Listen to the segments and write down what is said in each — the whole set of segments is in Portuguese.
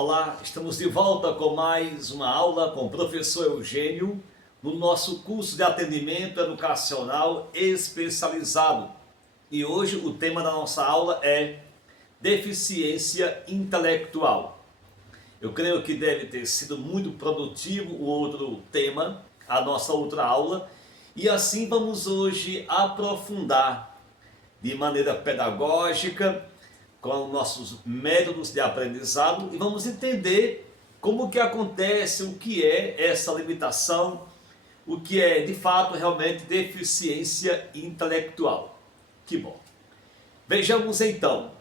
Olá, estamos de volta com mais uma aula com o professor Eugênio no nosso curso de atendimento educacional especializado. E hoje o tema da nossa aula é deficiência intelectual. Eu creio que deve ter sido muito produtivo o outro tema, a nossa outra aula, e assim vamos hoje aprofundar de maneira pedagógica com nossos métodos de aprendizado e vamos entender como que acontece, o que é essa limitação, o que é de fato realmente deficiência intelectual. Que bom. Vejamos então.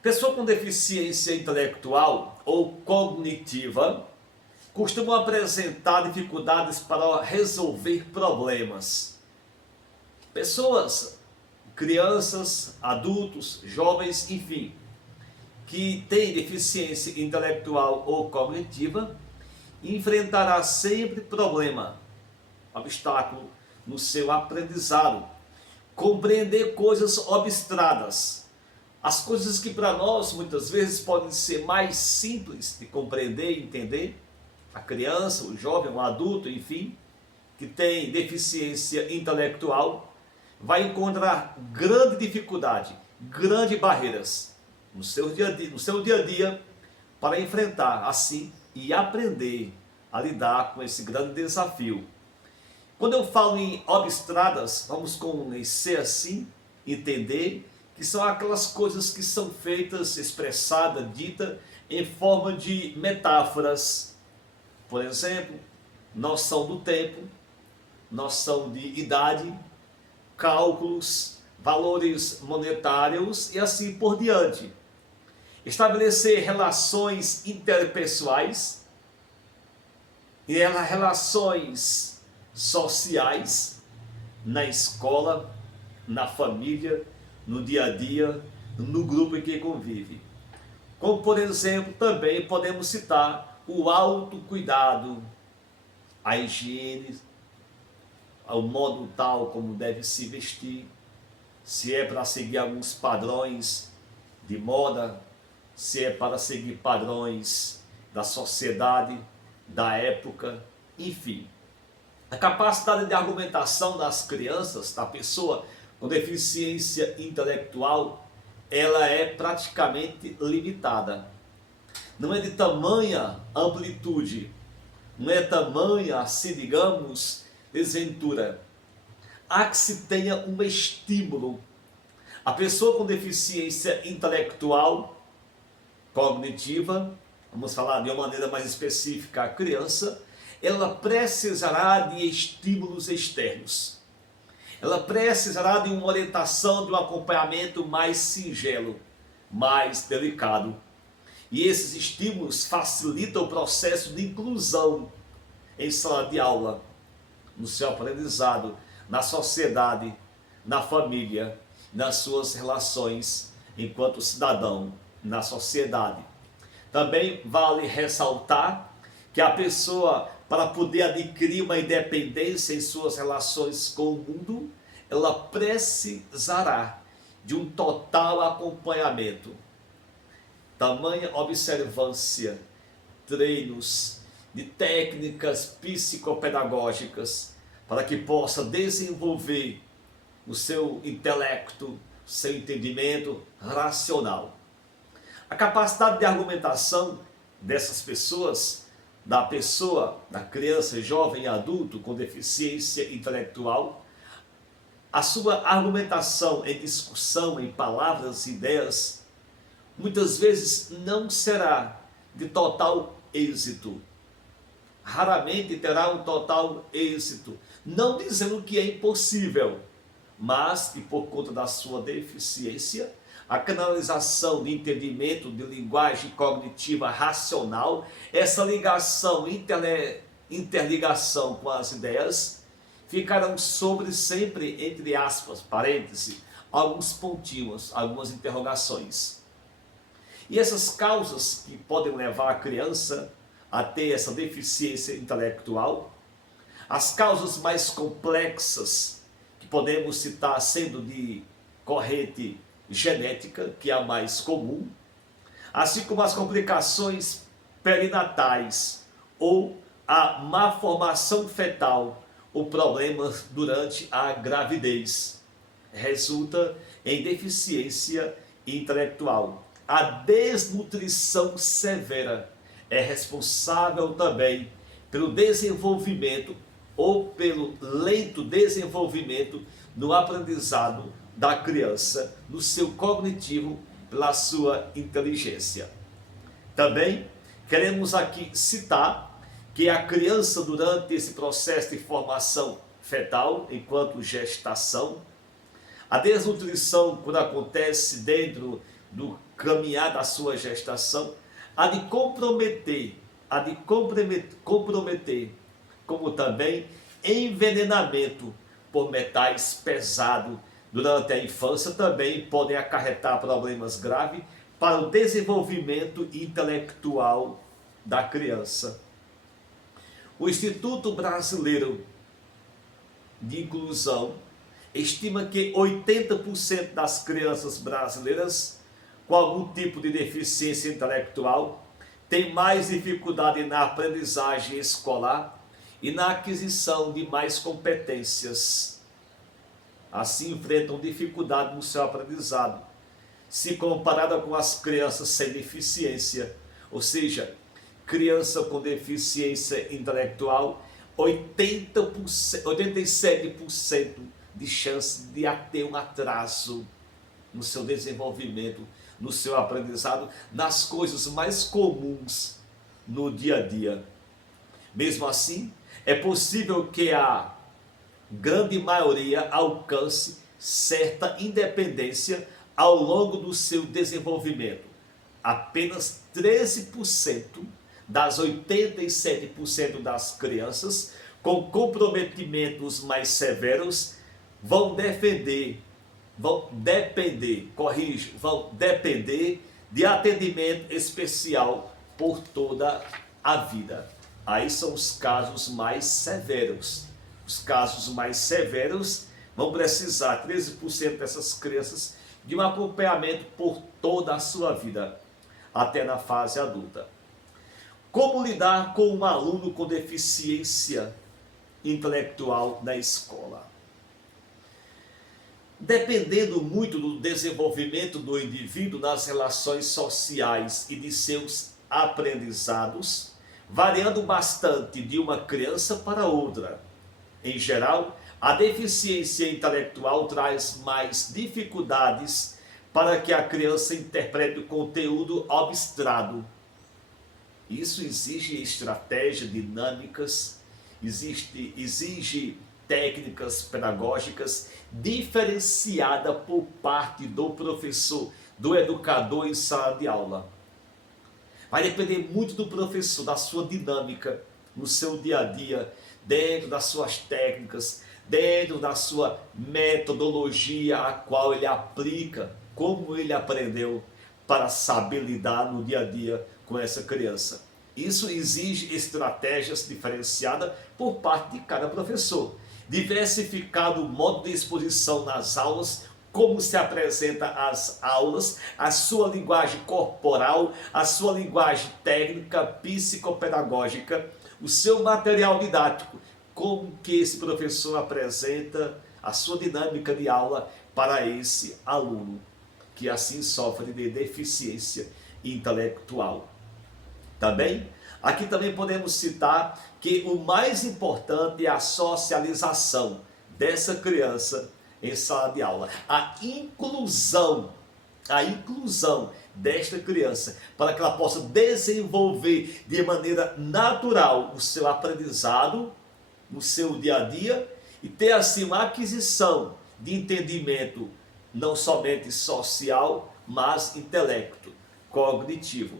Pessoa com deficiência intelectual ou cognitiva costumam apresentar dificuldades para resolver problemas. Crianças, adultos, jovens, enfim, que têm deficiência intelectual ou cognitiva, enfrentará sempre problema, obstáculo no seu aprendizado. Compreender coisas abstratas, as coisas que para nós muitas vezes podem ser mais simples de compreender e entender, a criança, o jovem, o adulto, enfim, que tem deficiência intelectual, vai encontrar grande dificuldade, grandes barreiras no seu dia a dia para enfrentar assim e aprender a lidar com esse grande desafio. Quando eu falo em abstratas, vamos conhecer assim, entender que são aquelas coisas que são feitas, expressadas, ditas em forma de metáforas. Por exemplo, noção do tempo, noção de idade, cálculos, valores monetários e assim por diante. Estabelecer relações interpessoais e relações sociais na escola, na família, no dia a dia, no grupo em que convive. Como por exemplo, também podemos citar o autocuidado, a higiene, ao modo tal como deve se vestir, se é para seguir alguns padrões de moda, se é para seguir padrões da sociedade, da época, enfim. A capacidade de argumentação das crianças, da pessoa com deficiência intelectual, ela é praticamente limitada. Não é de tamanha amplitude, não é tamanha, assim digamos, desventura. Há que se tenha um estímulo. A pessoa com deficiência intelectual, cognitiva, vamos falar de uma maneira mais específica, a criança, ela precisará de estímulos externos. Ela precisará de uma orientação, de um acompanhamento mais singelo, mais delicado. E esses estímulos facilitam o processo de inclusão em sala de aula, no seu aprendizado, na sociedade, na família, nas suas relações enquanto cidadão na sociedade. Também vale ressaltar que a pessoa, para poder adquirir uma independência em suas relações com o mundo, ela precisará de um total acompanhamento, tamanha observância, treinos de técnicas psicopedagógicas para que possa desenvolver o seu intelecto, seu entendimento racional. A capacidade de argumentação dessas pessoas, da criança, jovem e adulto com deficiência intelectual, a sua argumentação em discussão, em palavras e ideias, muitas vezes não será de total êxito. Raramente terá um total êxito. Não dizendo que é impossível, mas que por conta da sua deficiência, a canalização de entendimento de linguagem cognitiva racional, essa ligação, interligação com as ideias, ficarão sobre sempre, entre aspas, parênteses, alguns pontinhos, algumas interrogações. E essas causas que podem levar a criança a ter essa deficiência intelectual, as causas mais complexas que podemos citar sendo de corrente genética, que é a mais comum, assim como as complicações perinatais ou a má formação fetal ou problemas durante a gravidez. Resulta em deficiência intelectual. A desnutrição severa é responsável também pelo desenvolvimento ou pelo lento desenvolvimento no aprendizado da criança, no seu cognitivo, pela sua inteligência. Também queremos aqui citar que a criança, durante esse processo de formação fetal, enquanto gestação, a desnutrição, quando acontece dentro do caminhar da sua gestação, há de comprometer, como também envenenamento por metais pesados durante a infância, também podem acarretar problemas graves para o desenvolvimento intelectual da criança. O Instituto Brasileiro de Inclusão estima que 80% das crianças brasileiras com algum tipo de deficiência intelectual têm mais dificuldade na aprendizagem escolar e na aquisição de mais competências. Assim, enfrentam dificuldade no seu aprendizado, se comparada com as crianças sem deficiência, ou seja, criança com deficiência intelectual, 87% de chance de ter um atraso no seu desenvolvimento, no seu aprendizado, nas coisas mais comuns no dia a dia. Mesmo assim, é possível que a grande maioria alcance certa independência ao longo do seu desenvolvimento. Apenas 13% das 87% das crianças com comprometimentos mais severos vão depender de atendimento especial por toda a vida. Aí são os casos mais severos. Os casos mais severos vão precisar, 13% dessas crianças, de um acompanhamento por toda a sua vida, até na fase adulta. Como lidar com um aluno com deficiência intelectual na escola? Dependendo muito do desenvolvimento do indivíduo nas relações sociais e de seus aprendizados, variando bastante de uma criança para outra. Em geral, a deficiência intelectual traz mais dificuldades para que a criança interprete o conteúdo abstrato. Isso exige estratégias dinâmicas, exige técnicas pedagógicas diferenciadas por parte do professor, do educador em sala de aula. Vai depender muito do professor, da sua dinâmica no seu dia a dia, dentro das suas técnicas, dentro da sua metodologia a qual ele aplica, como ele aprendeu para saber lidar no dia a dia com essa criança. Isso exige estratégias diferenciadas por parte de cada professor. Diversificado o modo de exposição nas aulas, como se apresenta as aulas, a sua linguagem corporal, a sua linguagem técnica, psicopedagógica, o seu material didático, como que esse professor apresenta a sua dinâmica de aula para esse aluno, que assim sofre de deficiência intelectual. Também, aqui também podemos citar que o mais importante é a socialização dessa criança em sala de aula, a inclusão desta criança, para que ela possa desenvolver de maneira natural o seu aprendizado no seu dia a dia e ter assim uma aquisição de entendimento não somente social, mas intelecto, cognitivo.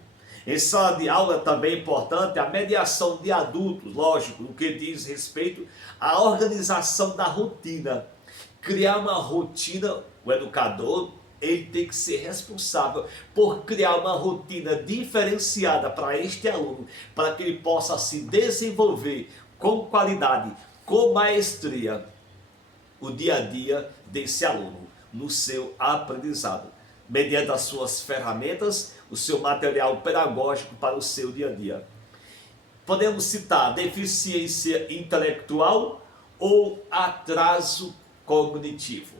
Em sala de aula também é importante a mediação de adultos, lógico, no que diz respeito à organização da rotina. Criar uma rotina, o educador, ele tem que ser responsável por criar uma rotina diferenciada para este aluno, para que ele possa se desenvolver com qualidade, com maestria, o dia a dia desse aluno, no seu aprendizado. mediante as suas ferramentas, o seu material pedagógico para o seu dia a dia. Podemos citar deficiência intelectual ou atraso cognitivo.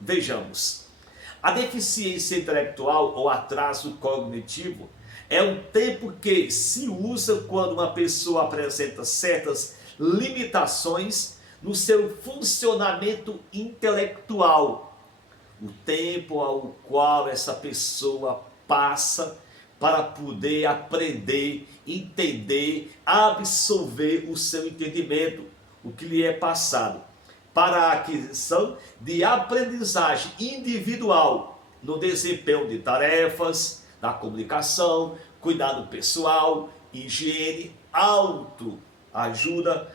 Vejamos, a deficiência intelectual ou atraso cognitivo é um tempo que se usa quando uma pessoa apresenta certas limitações no seu funcionamento intelectual. O tempo ao qual essa pessoa passa para poder aprender, entender, absorver o seu entendimento, o que lhe é passado, para a aquisição de aprendizagem individual no desempenho de tarefas, na comunicação, cuidado pessoal, higiene, autoajuda,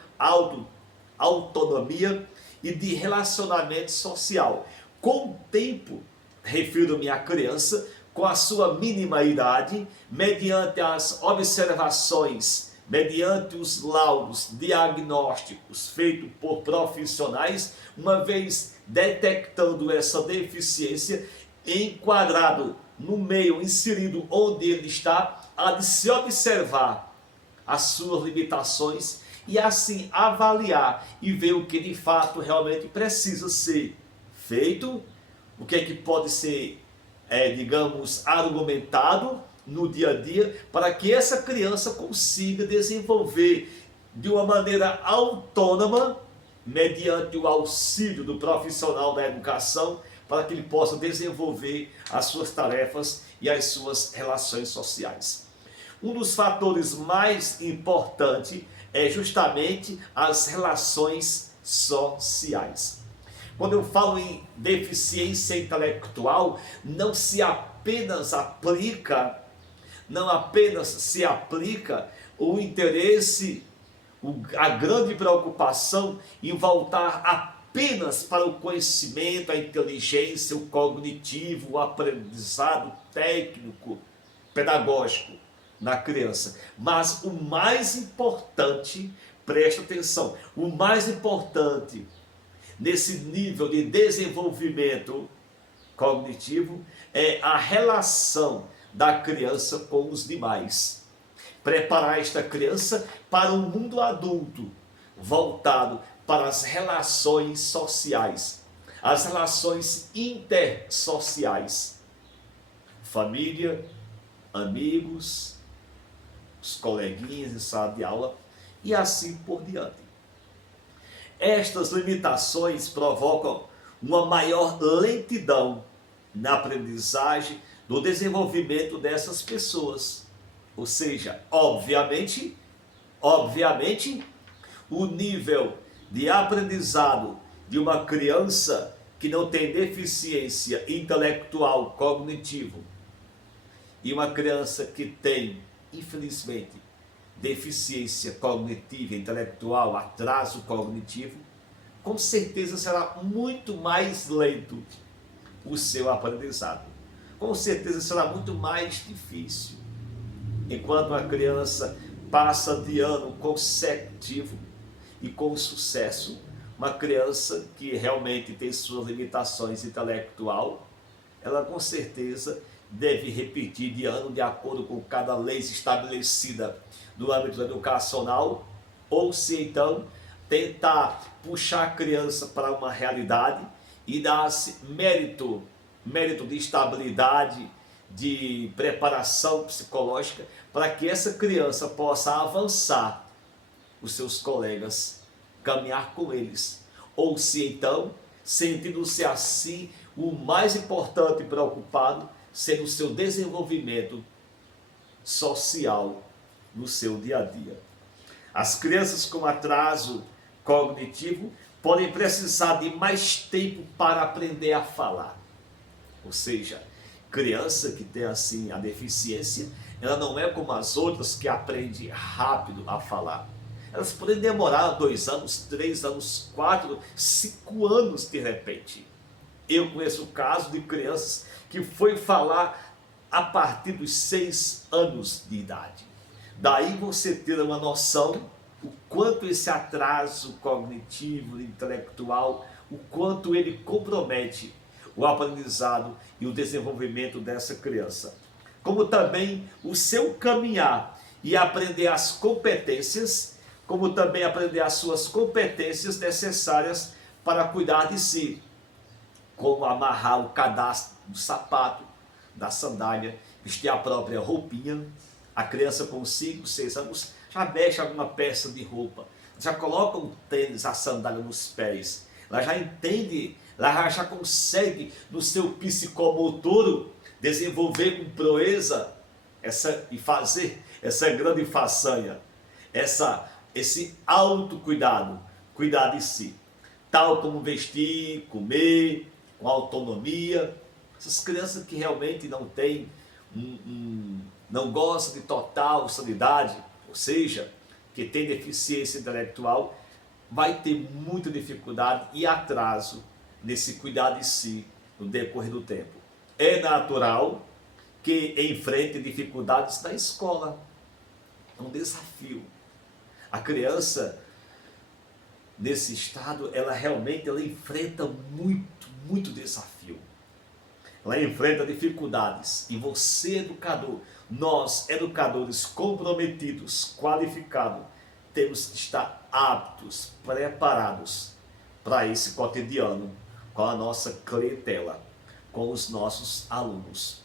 autonomia e de relacionamento social. Com o tempo, refiro-me à criança, com a sua mínima idade, mediante as observações, mediante os laudos diagnósticos feitos por profissionais, uma vez detectando essa deficiência, enquadrado no meio, inserido onde ele está, há de se observar as suas limitações e assim avaliar e ver o que de fato realmente precisa ser feito, o que é que pode ser, digamos, argumentado no dia a dia, para que essa criança consiga desenvolver de uma maneira autônoma, mediante o auxílio do profissional da educação, para que ele possa desenvolver as suas tarefas e as suas relações sociais. Um dos fatores mais importantes é justamente as relações sociais. Quando eu falo em deficiência intelectual, não apenas se aplica o interesse, a grande preocupação em voltar apenas para o conhecimento, a inteligência, o cognitivo, o aprendizado técnico, pedagógico na criança. Mas o mais importante, presta atenção, o mais importante nesse nível de desenvolvimento cognitivo é a relação da criança com os demais. Preparar esta criança para um mundo adulto, voltado para as relações sociais, as relações intersociais, família, amigos, os coleguinhas em sala de aula e assim por diante. Estas limitações provocam uma maior lentidão na aprendizagem, no desenvolvimento dessas pessoas. Ou seja, obviamente, o nível de aprendizado de uma criança que não tem deficiência intelectual, cognitivo, e uma criança que tem, infelizmente, deficiência cognitiva, intelectual, atraso cognitivo, com certeza será muito mais lento o seu aprendizado. Com certeza será muito mais difícil. Enquanto a criança passa de ano consecutivo e com sucesso, uma criança que realmente tem suas limitações intelectual, ela com certeza deve repetir de ano de acordo com cada lei estabelecida no âmbito educacional, ou se então tentar puxar a criança para uma realidade e dar-se mérito de estabilidade, de preparação psicológica, para que essa criança possa avançar os seus colegas, caminhar com eles. Ou se então, sentindo-se assim, o mais importante e preocupado sendo o seu desenvolvimento social no seu dia a dia. As crianças com atraso cognitivo podem precisar de mais tempo para aprender a falar. Ou seja, criança que tem assim a deficiência, ela não é como as outras que aprende rápido a falar. Elas podem demorar 2 anos, 3 anos, 4, 5 anos de repente. Eu conheço o caso de crianças que foi falar a partir dos 6 anos de idade. Daí você ter uma noção o quanto esse atraso cognitivo, intelectual, o quanto ele compromete, o aprendizado e o desenvolvimento dessa criança. Como também o seu caminhar e aprender as competências, como também aprender as suas competências necessárias para cuidar de si, como amarrar o cadastro do sapato, da sandália, vestir a própria roupinha. A criança com 5, 6 anos já mexe alguma peça de roupa, já coloca um tênis, a sandália nos pés, ela já entende, ela já consegue no seu psicomotor desenvolver com proeza e fazer essa grande façanha, esse autocuidado, cuidar de si, tal como vestir, comer, com autonomia. Essas crianças que realmente não têm, não gostam de total sanidade, ou seja, que tem deficiência intelectual, vai ter muita dificuldade e atraso nesse cuidar de si no decorrer do tempo. É natural que enfrente dificuldades na escola. É um desafio. A criança, nesse estado, ela enfrenta muito desafio. Ela enfrenta dificuldades. E você, educador, nós, educadores comprometidos, qualificados, temos que estar aptos, preparados para esse cotidiano, com a nossa clientela, com os nossos alunos.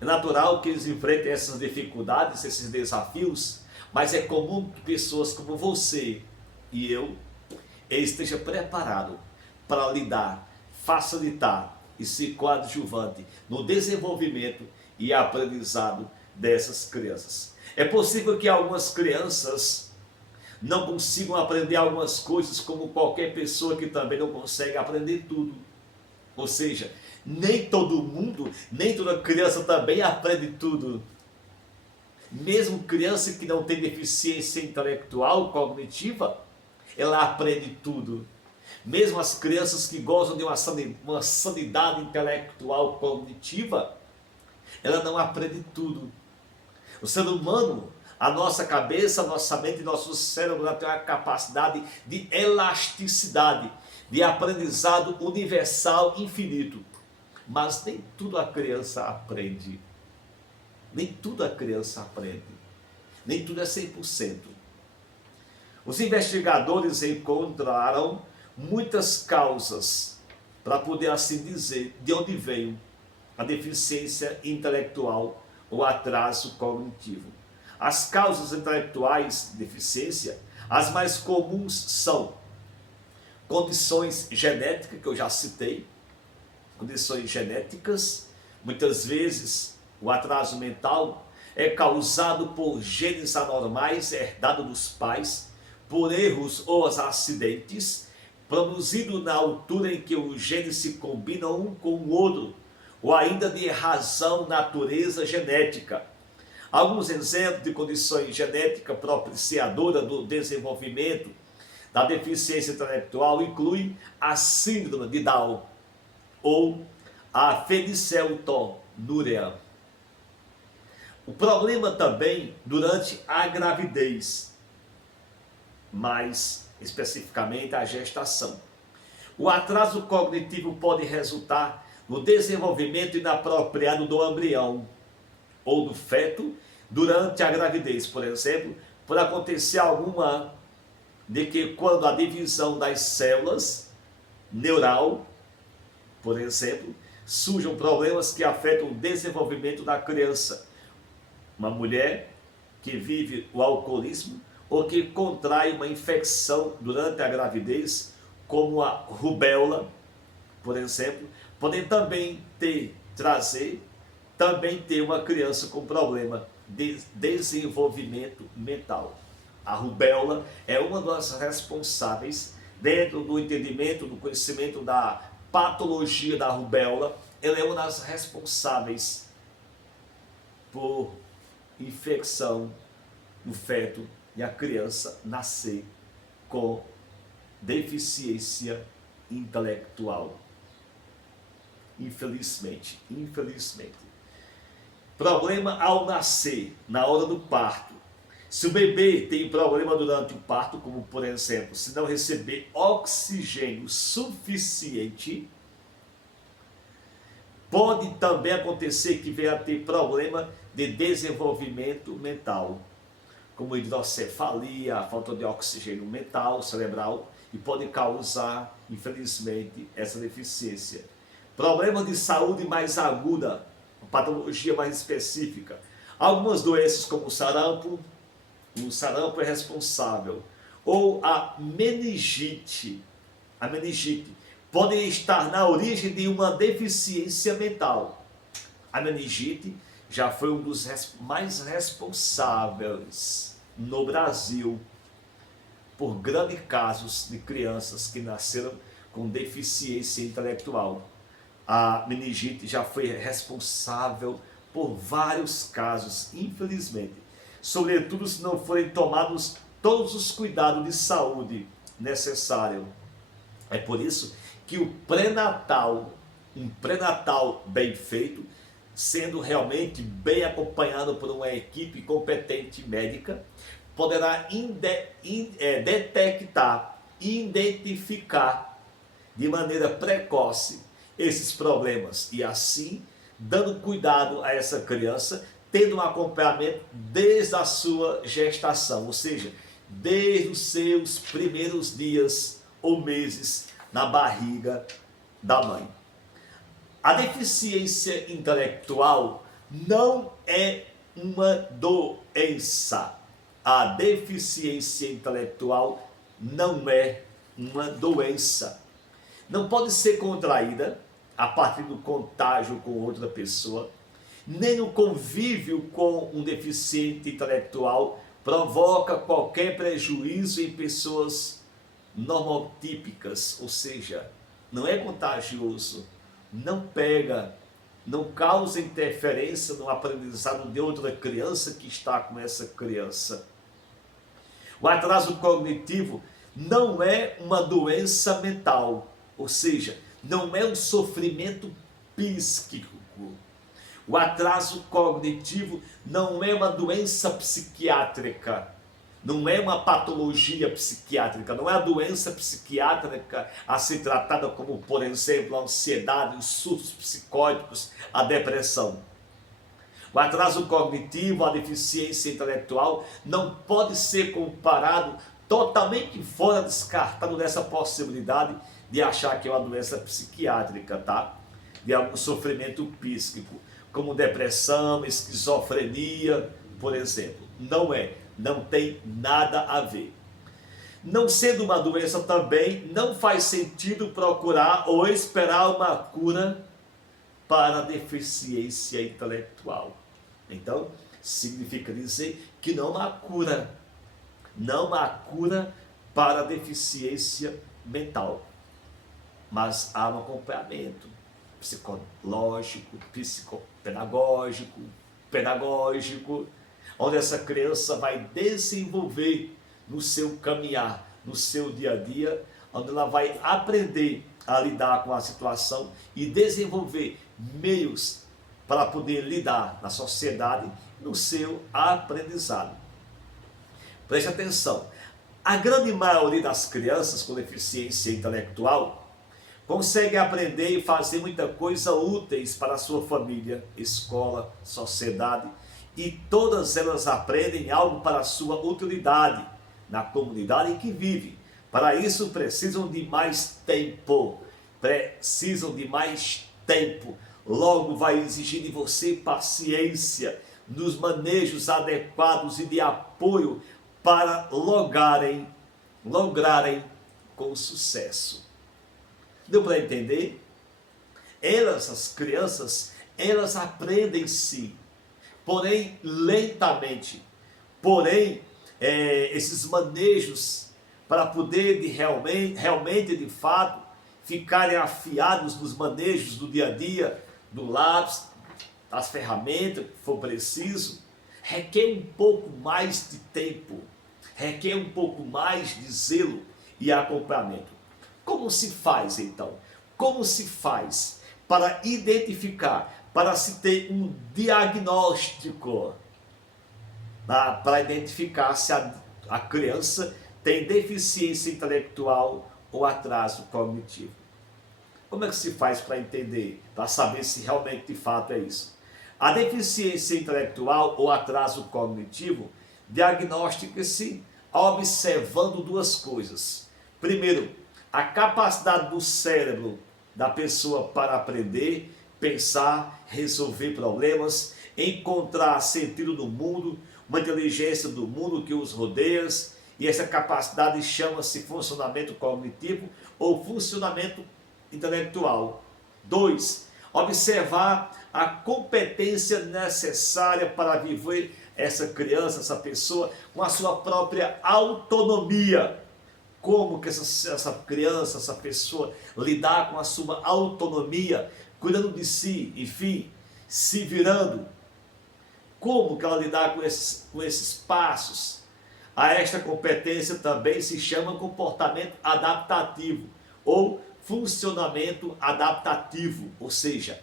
É natural que eles enfrentem essas dificuldades, esses desafios, mas é comum que pessoas como você e eu esteja preparado para lidar, facilitar e ser coadjuvante no desenvolvimento e aprendizado dessas crianças. É possível que algumas crianças não consigam aprender algumas coisas, como qualquer pessoa que também não consegue aprender tudo. Ou seja, nem todo mundo, nem toda criança também aprende tudo. Mesmo criança que não tem deficiência intelectual, cognitiva, ela aprende tudo. Mesmo as crianças que gozam de uma sanidade intelectual cognitiva, ela não aprende tudo. O ser humano, a nossa cabeça, a nossa mente, nosso cérebro tem uma capacidade de elasticidade, de aprendizado universal infinito. Mas nem tudo a criança aprende. Nem tudo a criança aprende. Nem tudo é 100%. Os investigadores encontraram muitas causas para poder assim dizer de onde veio a deficiência intelectual ou atraso cognitivo. As causas intelectuais de deficiência, as mais comuns são condições genéticas, que eu já citei, condições genéticas. Muitas vezes o atraso mental é causado por genes anormais herdados dos pais, por erros ou acidentes, produzido na altura em que os genes se combinam um com o outro, ou ainda de razão natureza genética. Alguns exemplos de condições genéticas propiciadoras do desenvolvimento da deficiência intelectual incluem a síndrome de Down ou a feniceltonúria. O problema também durante a gravidez, mais especificamente a gestação. O atraso cognitivo pode resultar no desenvolvimento inapropriado do embrião ou do feto durante a gravidez, por exemplo, por acontecer alguma de que quando a divisão das células neural, por exemplo, surjam problemas que afetam o desenvolvimento da criança. Uma mulher que vive o alcoolismo ou que contrai uma infecção durante a gravidez, como a rubéola, por exemplo, podem também ter uma criança com problema de desenvolvimento mental. A rubéola é uma das responsáveis, dentro do entendimento, do conhecimento da patologia da rubéola, ela é uma das responsáveis por infecção no feto e a criança nascer com deficiência intelectual. Infelizmente. Problema ao nascer, na hora do parto. Se o bebê tem problema durante o parto, como por exemplo, se não receber oxigênio suficiente, Pode também acontecer que venha a ter problema de desenvolvimento mental, como hidrocefalia, a falta de oxigênio mental, cerebral, e pode causar, infelizmente, essa deficiência. Problema de saúde mais aguda, patologia mais específica. Algumas doenças como o sarampo é responsável, ou a meningite podem estar na origem de uma deficiência mental. A meningite já foi um dos mais responsáveis no Brasil por grandes casos de crianças que nasceram com deficiência intelectual. A meningite já foi responsável por vários casos, infelizmente, sobretudo se não forem tomados todos os cuidados de saúde necessários. É por isso que o pré-natal, um pré-natal bem feito, sendo realmente bem acompanhado por uma equipe competente médica, poderá detectar, identificar de maneira precoce esses problemas e assim dando cuidado a essa criança, tendo um acompanhamento desde a sua gestação, ou seja, desde os seus primeiros dias ou meses na barriga da mãe. A deficiência intelectual não é uma doença. A deficiência intelectual não é uma doença. Não pode ser contraída a partir do contágio com outra pessoa, nem o convívio com um deficiente intelectual provoca qualquer prejuízo em pessoas normotípicas, ou seja, não é contagioso, não pega, não causa interferência no aprendizado de outra criança que está com essa criança. O atraso cognitivo não é uma doença mental, ou seja, não é um sofrimento psíquico. O atraso cognitivo não é uma doença psiquiátrica, não é uma patologia psiquiátrica, não é a doença psiquiátrica a ser tratada como, por exemplo, a ansiedade, os surtos psicóticos, a depressão. O atraso cognitivo, a deficiência intelectual, não pode ser comparado totalmente fora, descartado dessa possibilidade de achar que é uma doença psiquiátrica, tá? De algum sofrimento psíquico, como depressão, esquizofrenia, por exemplo. Não é, não tem nada a ver. Não sendo uma doença também, não faz sentido procurar ou esperar uma cura para a deficiência intelectual. Então, significa dizer que não há cura. Não há cura para a deficiência mental. Mas há um acompanhamento psicológico, pedagógico, onde essa criança vai desenvolver no seu caminhar, no seu dia a dia, onde ela vai aprender a lidar com a situação e desenvolver meios para poder lidar na sociedade, no seu aprendizado. Preste atenção, a grande maioria das crianças com deficiência intelectual consegue aprender e fazer muita coisa úteis para a sua família, escola, sociedade, e todas elas aprendem algo para a sua utilidade na comunidade em que vive. Para isso precisam de mais tempo, logo vai exigir de você paciência nos manejos adequados e de apoio para lograrem com sucesso. Deu para entender? As crianças, elas aprendem sim, porém lentamente. Porém, esses manejos para poder realmente, de fato, ficarem afiados nos manejos do dia a dia, do lápis, das ferramentas que for preciso, requer um pouco mais de tempo, requer um pouco mais de zelo e acompanhamento. Como se faz então? Como se faz para identificar, para se ter um diagnóstico, para identificar se a criança tem deficiência intelectual ou atraso cognitivo? Como é que se faz para entender, para saber se realmente de fato é isso? A deficiência intelectual ou atraso cognitivo diagnostica-se observando duas coisas. Primeiro, a capacidade do cérebro da pessoa para aprender, pensar, resolver problemas, encontrar sentido no mundo, uma inteligência do mundo que os rodeia, e essa capacidade chama-se funcionamento cognitivo ou funcionamento intelectual. 2. Observar a competência necessária para viver essa criança, essa pessoa, com a sua própria autonomia. Como que essa criança, essa pessoa lidar com a sua autonomia, cuidando de si, enfim, se virando. Como que ela lidar com esses passos? A esta competência também se chama comportamento adaptativo ou funcionamento adaptativo, ou seja,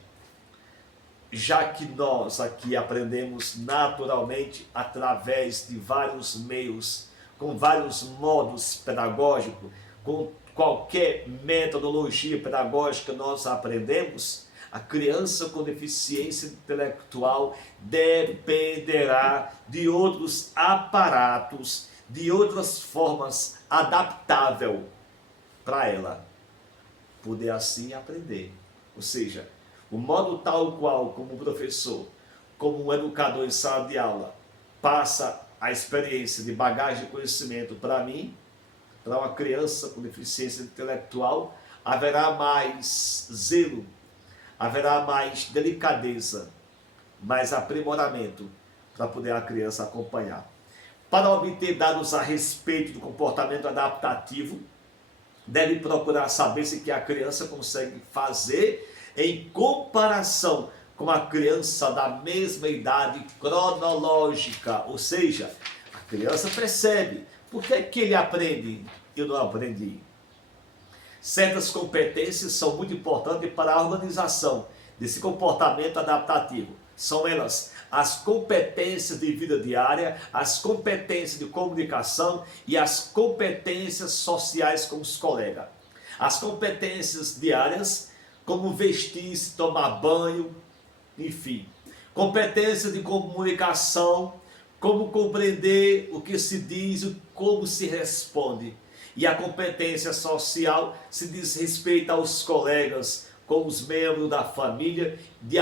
já que nós aqui aprendemos naturalmente através de vários meios, com vários modos pedagógicos, com qualquer metodologia pedagógica nós aprendemos, a criança com deficiência intelectual dependerá de outros aparatos, de outras formas adaptáveis para ela poder assim aprender. Ou seja, o modo tal qual como professor, como um educador em sala de aula, passa a experiência de bagagem de conhecimento para mim, para uma criança com deficiência intelectual, haverá mais zelo, haverá mais delicadeza, mais aprimoramento para poder a criança acompanhar. Para obter dados a respeito do comportamento adaptativo, deve procurar saber se que a criança consegue fazer em comparação com a criança da mesma idade cronológica, ou seja, a criança percebe por que ele aprende e eu não aprendi. Certas competências são muito importantes para a organização desse comportamento adaptativo. São elas as competências de vida diária, as competências de comunicação e as competências sociais com os colegas. As competências diárias, como vestir-se, tomar banho, enfim. Competência de comunicação, como compreender o que se diz e como se responde. E a competência social se diz respeito aos colegas, com os membros da família, de